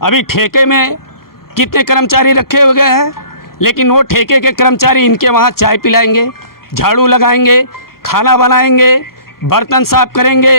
अभी ठेके में कितने कर्मचारी रखे हुए हैं, लेकिन वो ठेके के कर्मचारी इनके वहाँ चाय पिलाएंगे, झाड़ू लगाएंगे, खाना बनाएंगे, बर्तन साफ करेंगे,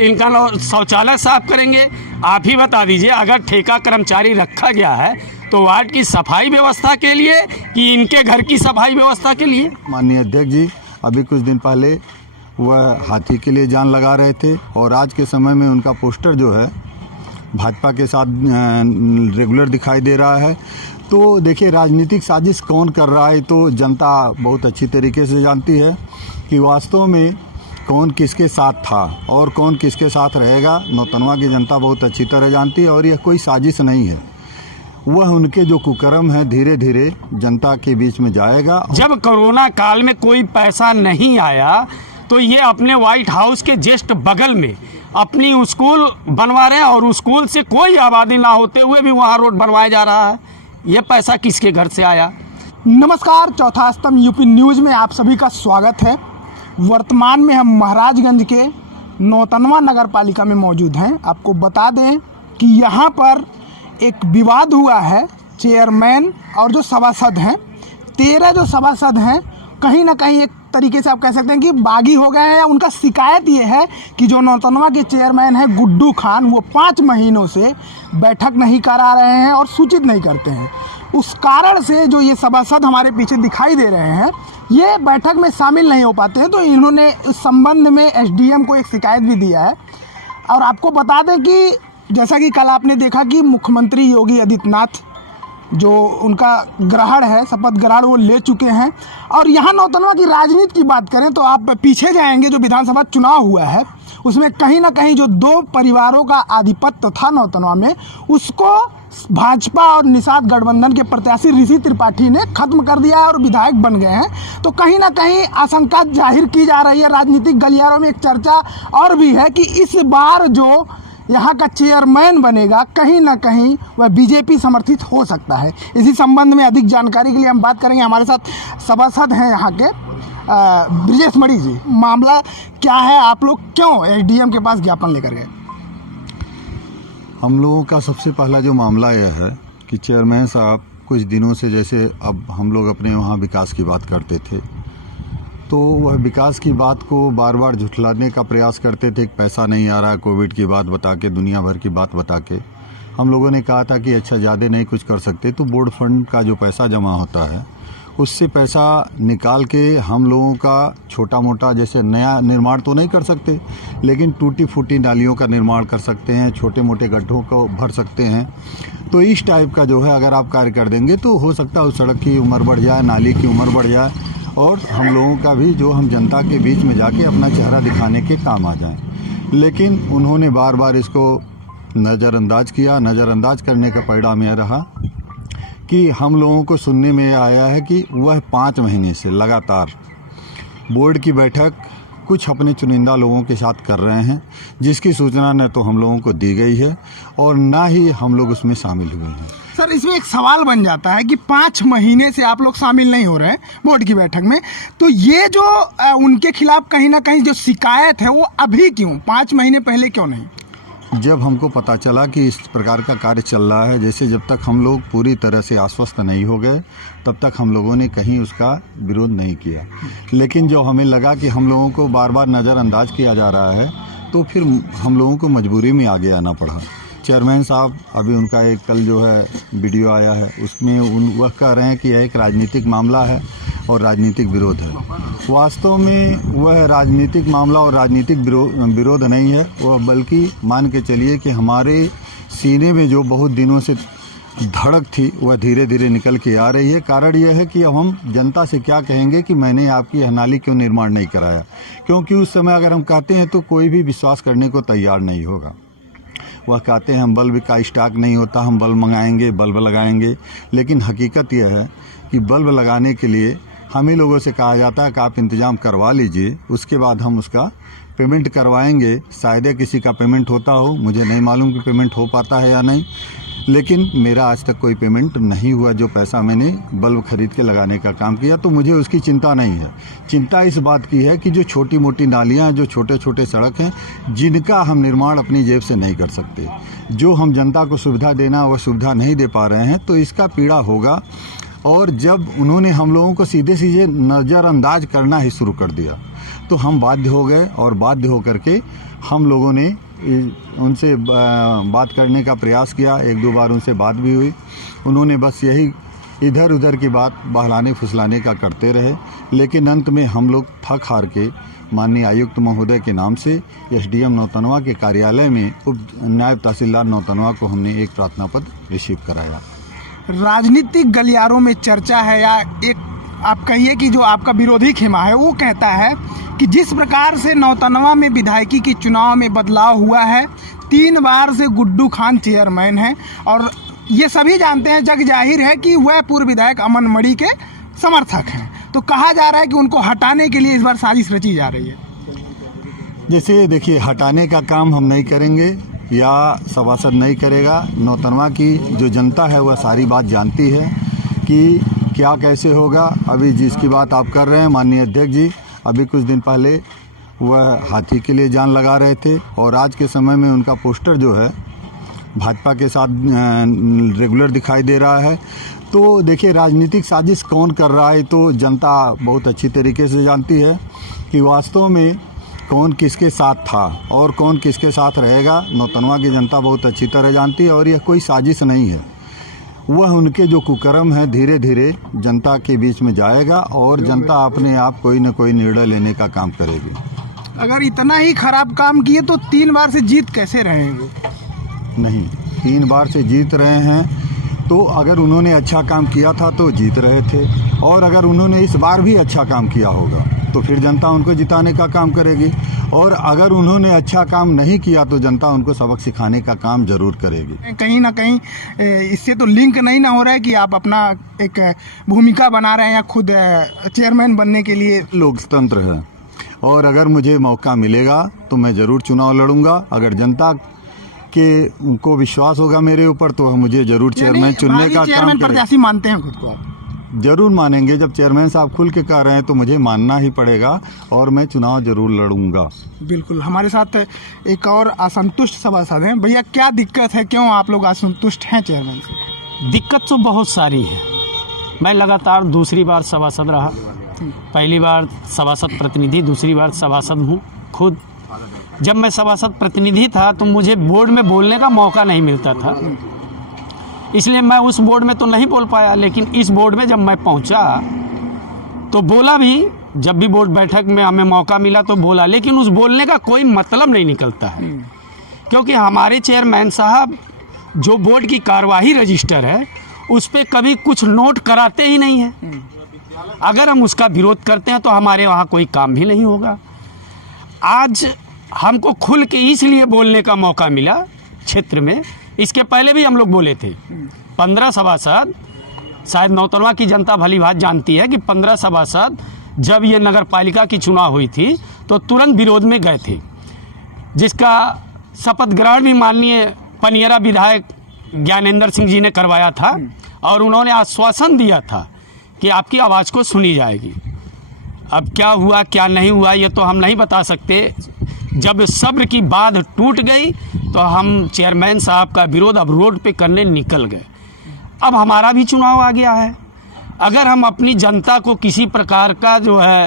इनका शौचालय साफ करेंगे। आप ही बता दीजिए, अगर ठेका कर्मचारी रखा गया है तो वार्ड की सफाई व्यवस्था के लिए कि इनके घर की सफाई व्यवस्था के लिए? माननीय अध्यक्ष जी, अभी कुछ दिन पहले वह हाथी के लिए जान लगा रहे थे और आज के समय में उनका पोस्टर जो है भाजपा के साथ रेगुलर दिखाई दे रहा है। तो देखिए, राजनीतिक साजिश कौन कर रहा है तो जनता बहुत अच्छी तरीके से जानती है कि वास्तव में कौन किसके साथ था और कौन किसके साथ रहेगा। नौतनवा की जनता बहुत अच्छी तरह जानती है और यह कोई साजिश नहीं है। वह उनके जो कुकर्म है धीरे धीरे जनता के बीच में जाएगा। जब कोरोना काल में कोई पैसा नहीं आया तो ये अपने व्हाइट हाउस के जस्ट बगल में अपनी स्कूल बनवा रहे हैं और स्कूल से कोई आबादी ना होते हुए भी वहाँ रोड बनवाया जा रहा है। ये पैसा किसके घर से आया? नमस्कार, चौथा स्तंभ यूपी न्यूज़ में आप सभी का स्वागत है। वर्तमान में हम महाराजगंज के नौतनवा नगर पालिका में मौजूद हैं। आपको बता दें कि यहाँ पर एक विवाद हुआ है चेयरमैन और जो सभासद हैं, 13 जो सभासद हैं कहीं ना कहीं एक तरीके से आप कह सकते हैं कि बागी हो गए हैं। उनका शिकायत ये है कि जो नौतनवा के चेयरमैन हैं गुड्डू खान, वो 5 महीनों से बैठक नहीं करा रहे हैं और सूचित नहीं करते हैं। उस कारण से जो ये सभासद हमारे पीछे दिखाई दे रहे हैं ये बैठक में शामिल नहीं हो पाते हैं। तो इन्होंने इस संबंध में एसडीएम को एक शिकायत भी दिया है। और आपको बता दें कि जैसा कि कल आपने देखा कि मुख्यमंत्री योगी आदित्यनाथ जो उनका ग्रहण है, शपथ ग्रहण, वो ले चुके हैं। और यहाँ नौतनवा की राजनीति की बात करें तो आप पीछे जाएंगे, जो विधानसभा चुनाव हुआ है उसमें कहीं ना कहीं जो 2 परिवारों का आधिपत्य था नौतनवा में, उसको भाजपा और निषाद गठबंधन के प्रत्याशी ऋषि त्रिपाठी ने खत्म कर दिया है और विधायक बन गए हैं। तो कहीं ना कहीं आशंका जाहिर की जा रही है, राजनीतिक गलियारों में एक चर्चा और भी है कि इस बार जो यहाँ का चेयरमैन बनेगा कहीं ना कहीं वह बीजेपी समर्थित हो सकता है। इसी संबंध में अधिक जानकारी के लिए हम बात करेंगे। हमारे साथ सभासद हैं यहाँ के ब्रिजेश मणि जी। मामला क्या है, आप लोग क्यों एसडीएम के पास ज्ञापन लेकर गए? हम लोगों का सबसे पहला जो मामला यह है कि चेयरमैन साहब कुछ दिनों से, जैसे अब हम लोग अपने वहाँ विकास की बात करते थे तो वह विकास की बात को बार बार झुठलाने का प्रयास करते थे। पैसा नहीं आ रहा, कोविड की बात बता के, दुनिया भर की बात बता के। हम लोगों ने कहा था कि अच्छा, ज़्यादा नहीं कुछ कर सकते तो बोर्ड फंड का जो पैसा जमा होता है उससे पैसा निकाल के हम लोगों का छोटा मोटा, जैसे नया निर्माण तो नहीं कर सकते लेकिन टूटी फूटी नालियों का निर्माण कर सकते हैं, छोटे मोटे गड्ढों को भर सकते हैं। तो इस टाइप का जो है अगर आप कार्य कर देंगे तो हो सकता है उस सड़क की उम्र बढ़ जाए, नाली की उम्र बढ़ जाए और हम लोगों का भी जो हम जनता के बीच में जाके अपना चेहरा दिखाने के काम आ जाएं। लेकिन उन्होंने बार बार इसको नज़रअंदाज किया। नज़रअंदाज करने का परिणाम यह रहा कि हम लोगों को सुनने में आया है कि वह 5 महीने से लगातार बोर्ड की बैठक कुछ अपने चुनिंदा लोगों के साथ कर रहे हैं, जिसकी सूचना न तो हम लोगों को दी गई है और ना ही हम लोग उसमें शामिल हुए हैं। सर, इसमें एक सवाल बन जाता है कि 5 महीने से आप लोग शामिल नहीं हो रहे हैं बोर्ड की बैठक में, तो ये जो उनके खिलाफ कहीं ना कहीं जो शिकायत है वो अभी क्यों, 5 महीने पहले क्यों नहीं? जब हमको पता चला कि इस प्रकार का कार्य चल रहा है, जैसे जब तक हम लोग पूरी तरह से आश्वस्त नहीं हो गए तब तक हम लोगों ने कहीं उसका विरोध नहीं किया। लेकिन जब हमें लगा कि हम लोगों को बार बार नज़रअंदाज किया जा रहा है तो फिर हम लोगों को मजबूरी में आगे आना पड़ा। चेयरमैन साहब, अभी उनका एक कल जो है वीडियो आया है उसमें वह कह रहे हैं कि यह एक राजनीतिक मामला है और राजनीतिक विरोध है। वास्तव में वह राजनीतिक मामला और राजनीतिक विरोध नहीं है, वह बल्कि मान के चलिए कि हमारे सीने में जो बहुत दिनों से धड़क थी वह धीरे धीरे निकल के आ रही है। कारण यह है कि अब हम जनता से क्या कहेंगे कि मैंने आपकी यह नाली क्यों निर्माण नहीं कराया, क्योंकि उस समय अगर हम कहते हैं तो कोई भी विश्वास करने को तैयार नहीं होगा। वह कहते हैं हम बल्ब का स्टॉक नहीं होता, हम बल्ब मंगाएंगे, बल्ब लगाएंगे। लेकिन हकीकत यह है कि बल्ब लगाने के लिए हमें लोगों से कहा जाता है कि आप इंतज़ाम करवा लीजिए, उसके बाद हम उसका पेमेंट करवाएंगे। शायद किसी का पेमेंट होता हो, मुझे नहीं मालूम कि पेमेंट हो पाता है या नहीं। लेकिन मेरा आज तक कोई पेमेंट नहीं हुआ। जो पैसा मैंने बल्ब खरीद के लगाने का काम किया, तो मुझे उसकी चिंता नहीं है। चिंता इस बात की है कि जो छोटी मोटी नालियाँ, जो छोटे छोटे सड़क हैं, जिनका हम निर्माण अपनी जेब से नहीं कर सकते, जो हम जनता को सुविधा देना वो सुविधा नहीं दे पा रहे हैं, तो इसका पीड़ा होगा। और जब उन्होंने हम लोगों को सीधे सीधे नज़रअंदाज करना ही शुरू कर दिया, तो हम बाध्य हो गए और बाध्य होकर के हम लोगों ने उनसे बात करने का प्रयास किया। 1-2 बार उनसे बात भी हुई। उन्होंने बस यही इधर उधर की बात बहलाने फुसलाने का करते रहे। लेकिन अंत में हम लोग थक हार के माननीय आयुक्त महोदय के नाम से एसडीएम नौतनवा के कार्यालय में उप नायब तहसीलदार नौतनवा को हमने एक प्रार्थना पत्र रिसीव कराया। राजनीतिक गलियारों में चर्चा है, या एक आप कहिए कि जो आपका विरोधी खेमा है वो कहता है कि जिस प्रकार से नौतनवा में विधायकी के चुनाव में बदलाव हुआ है, 3 बार से गुड्डू खान चेयरमैन हैं, और ये सभी जानते हैं, जग जाहिर है कि वह पूर्व विधायक अमन मणि के समर्थक हैं, तो कहा जा रहा है कि उनको हटाने के लिए इस बार साजिश रची जा रही है। जैसे देखिए, हटाने का काम हम नहीं करेंगे या सभासद नहीं करेगा। नौतनवा की जो जनता है वह सारी बात जानती है कि क्या कैसे होगा। अभी जिसकी बात आप कर रहे हैं माननीय अध्यक्ष जी, अभी कुछ दिन पहले वह हाथी के लिए जान लगा रहे थे, और आज के समय में उनका पोस्टर जो है भाजपा के साथ रेगुलर दिखाई दे रहा है। तो देखिए, राजनीतिक साजिश कौन कर रहा है तो जनता बहुत अच्छी तरीके से जानती है कि वास्तव में कौन किसके साथ था और कौन किसके साथ रहेगा। नौतनवा की जनता बहुत अच्छी तरह जानती है, और यह कोई साजिश नहीं है। वह उनके जो कुकर्म है धीरे धीरे जनता के बीच में जाएगा, और जनता अपने आप कोई न कोई निर्णय लेने का काम करेगी। अगर इतना ही खराब काम किए तो 3 बार से जीत कैसे रहेंगे? नहीं, 3 बार से जीत रहे हैं, तो अगर उन्होंने अच्छा काम किया था तो जीत रहे थे, और अगर उन्होंने इस बार भी अच्छा काम किया होगा तो फिर जनता उनको जिताने का काम करेगी, और अगर उन्होंने अच्छा काम नहीं किया तो जनता उनको सबक सिखाने का काम जरूर करेगी। कहीं ना कहीं इससे तो लिंक नहीं ना हो रहा है कि आप अपना एक भूमिका बना रहे हैं या खुद चेयरमैन बनने के लिए? लोकतंत्र है, और अगर मुझे मौका मिलेगा तो मैं ज़रूर चुनाव लड़ूंगा। अगर जनता के उनको विश्वास होगा मेरे ऊपर तो मुझे ज़रूर चेयरमैन चुनने का काम प्रत्याशी मानते हैं खुद को आप? जरूर मानेंगे। जब चेयरमैन साहब खुल के कह रहे हैं तो मुझे मानना ही पड़ेगा, और मैं चुनाव जरूर लड़ूंगा। बिल्कुल। हमारे साथ एक और असंतुष्ट सभासद हैं। भैया, क्या दिक्कत है, क्यों आप लोग असंतुष्ट हैं चेयरमैन से? दिक्कत तो बहुत सारी है। मैं लगातार दूसरी बार सभासद रहा। पहली बार सभासद प्रतिनिधि, दूसरी बार सभासद हूँ खुद। जब मैं सभासद प्रतिनिधि था तो मुझे बोर्ड में बोलने का मौका नहीं मिलता था, इसलिए मैं उस बोर्ड में तो नहीं बोल पाया। लेकिन इस बोर्ड में जब मैं पहुंचा तो बोला भी। जब भी बोर्ड बैठक में हमें मौका मिला तो बोला, लेकिन उस बोलने का कोई मतलब नहीं निकलता है, क्योंकि हमारे चेयरमैन साहब जो बोर्ड की कार्यवाही रजिस्टर है उस पर कभी कुछ नोट कराते ही नहीं हैं। अगर हम उसका विरोध करते हैं तो हमारे वहाँ कोई काम भी नहीं होगा। आज हमको खुल के इसलिए बोलने का मौका मिला क्षेत्र में। इसके पहले भी हम लोग बोले थे। 15 सभासद, शायद नौतनवा की जनता भली भांति जानती है कि 15 सभासद जब ये नगर पालिका की चुनाव हुई थी तो तुरंत विरोध में गए थे, जिसका शपथ ग्रहण भी माननीय पनियरा विधायक ज्ञानेंद्र सिंह जी ने करवाया था, और उन्होंने आश्वासन दिया था कि आपकी आवाज़ को सुनी जाएगी। अब क्या हुआ क्या नहीं हुआ ये तो हम नहीं बता सकते। जब सब्र की बाध टूट गई तो हम चेयरमैन साहब का विरोध अब रोड पे करने निकल गए। अब हमारा भी चुनाव आ गया है। अगर हम अपनी जनता को किसी प्रकार का जो है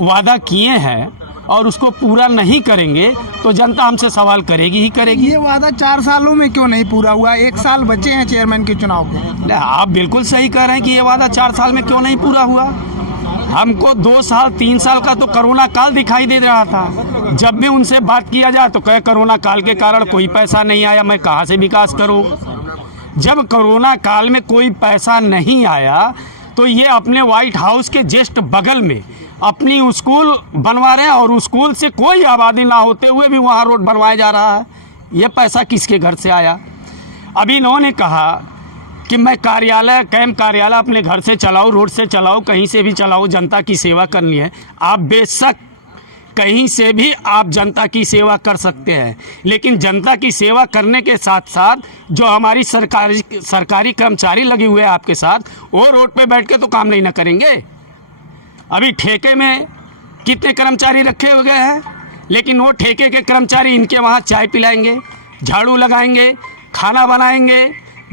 वादा किए हैं और उसको पूरा नहीं करेंगे तो जनता हमसे सवाल करेगी ही करेगी। ये वादा 4 सालों में क्यों नहीं पूरा हुआ? 1 साल बचे हैं चेयरमैन के चुनाव के। आप बिल्कुल सही कह रहे हैं कि ये वादा 4 साल में क्यों नहीं पूरा हुआ। हमको 2 साल 3 साल का तो कोरोना काल दिखाई दे रहा था। जब भी उनसे बात किया जाए तो कहे कोरोना काल के कारण कोई पैसा नहीं आया, मैं कहाँ से विकास करूं। जब कोरोना काल में कोई पैसा नहीं आया तो ये अपने व्हाइट हाउस के जस्ट बगल में अपनी स्कूल बनवा रहे हैं, और स्कूल से कोई आबादी ना होते हुए भी वहाँ रोड बनवाया जा रहा है। ये पैसा किसके घर से आया? अभी इन्होंने कहा कि मैं कैंप कार्यालय अपने घर से चलाऊँ, रोड से चलाऊँ, कहीं से भी चलाऊँ, जनता की सेवा करनी है। आप बेशक कहीं से भी आप जनता की सेवा कर सकते हैं, लेकिन जनता की सेवा करने के साथ साथ जो हमारी सरकारी कर्मचारी लगे हुए हैं आपके साथ, वो रोड पे बैठ के तो काम नहीं ना करेंगे। अभी ठेके में कितने कर्मचारी रखे हुए हैं, लेकिन वो ठेके के कर्मचारी इनके वहाँ चाय पिलाएंगे, झाड़ू लगाएंगे, खाना बनाएंगे,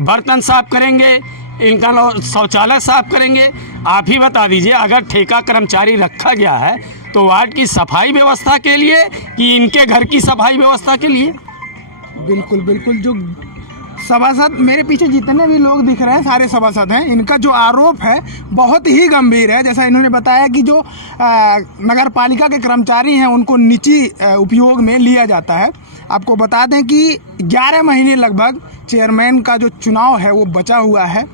बर्तन साफ करेंगे, इनका शौचालय साफ करेंगे। आप ही बता दीजिए, अगर ठेका कर्मचारी रखा गया है तो वार्ड की सफाई व्यवस्था के लिए कि इनके घर की सफाई व्यवस्था के लिए? बिल्कुल बिल्कुल। जो सभासद मेरे पीछे जितने भी लोग दिख रहे हैं सारे सभासद हैं, इनका जो आरोप है बहुत ही गंभीर है। जैसा इन्होंने बताया कि जो नगर पालिका के कर्मचारी हैं उनको निजी उपयोग में लिया जाता है। आपको बता दें कि 11 महीने लगभग चेयरमैन का जो चुनाव है वो बचा हुआ है,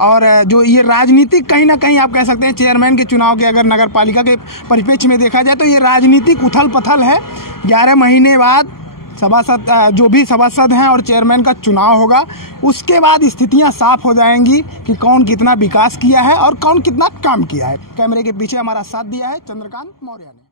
और जो ये राजनीतिक कहीं ना कहीं आप कह सकते हैं चेयरमैन के चुनाव के अगर नगर पालिका के परिप्रेक्ष्य में देखा जाए तो ये राजनीतिक उथल पथल है। 11 महीने बाद सभासद जो भी सभासद हैं और चेयरमैन का चुनाव होगा, उसके बाद स्थितियां साफ हो जाएंगी कि कौन कितना विकास किया है और कौन कितना काम किया है। कैमरे के पीछे हमारा साथ दिया है चंद्रकांत मौर्य ने।